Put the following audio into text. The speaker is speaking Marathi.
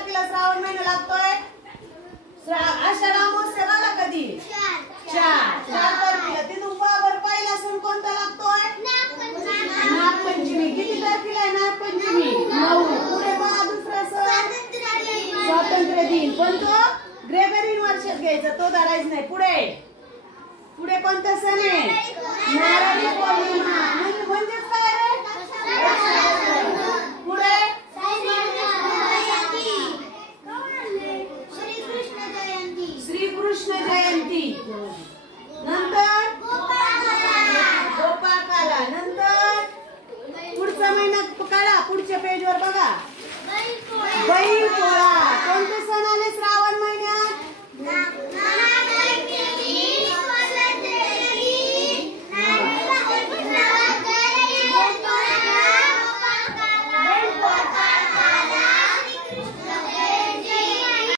तारखेला श्रावण महिना लागतोय? आषाढ अमावस्या झाला कधी? 4 तारखेला. तिथून बरोबर पहिला सण कोणता लागतोय? नागपंचमी. किती तारखेला आहे नागपंचमी? 9. पुढे बघा दुसरा सण स्वातंत्र्य दिन. पण तो ग्रेगरीन वर्षात घ्यायचा, तो धरायचा नाही. पुढे कोणता सण आहे? नारळी पौर्णिमा. म्हणजेच काय रे?